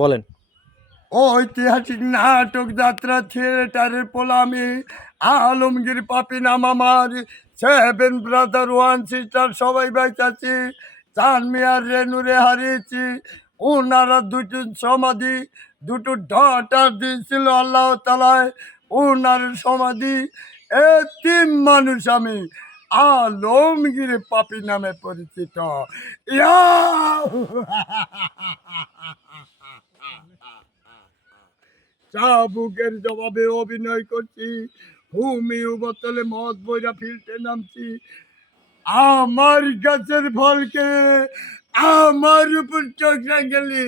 বলেন। ঐতিহাসিক নাটক যাত্রা থিয়েটারের পোলামি আলমগীর পাপি নাম আমার, 7 ব্রাদার 1 সিস্টার সবাই বাইচাছি, চান মিয়ার রেনুরে হারিয়েছি। ওনারা দুটো সমাধি, দুটো ডটার দিয়েছিল আল্লাহ তালায়, ওনার সমাধি। এতিম মানুষ আমি, আলমগীর পাপি নামে পরিচিত। ইয়া চাবুকের জবাবে অভিনয় করছি, হুমিউ বোতলে মদ বইরা ফিল্টে নামছি। আমার গাছের ফলকে আমার উপর চোখে গেলি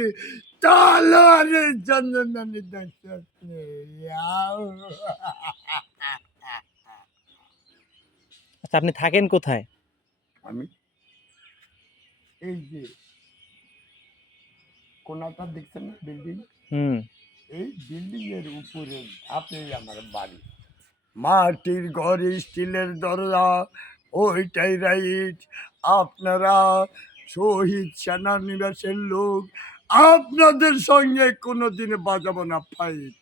তালারের চন্দনানি দেখতে। আচ্ছা, আপনি থাকেন কোথায়? আমি এই যে কোনাটা দেখছেন না বিল্ডিং, হুম। এই বিল্ডিং এর উপরে ধাপেই আমার বাড়ি। মাটির ঘর, স্টিলের দরজা, ওইটাই রাইট। আপনারা শহীদ সেনানিবাসের লোক, আপনাদের সঙ্গে কোনোদিন বাজাবো না ফাইট।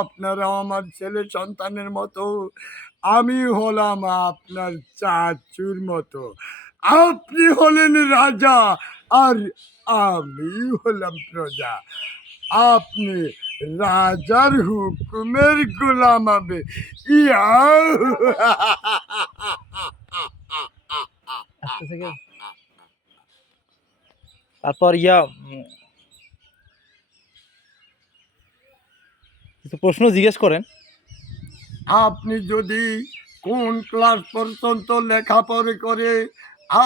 আপনারা আমার ছেলে সন্তানের মতো, আমি হলাম আপনার চাচুর মতো। আপনি হলেন রাজা আর আমি হলাম প্রজা। আপনি রাজার হুকুমের গোলাম হবে। ইয়া তারপর কিছু প্রশ্ন জিজ্ঞেস করেন। আপনি যদি কোন ক্লাস পর্যন্ত লেখাপড়া করে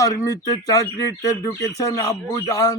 আর্মিতে চাকরিতে ঢুকেছেন আব্বু জান?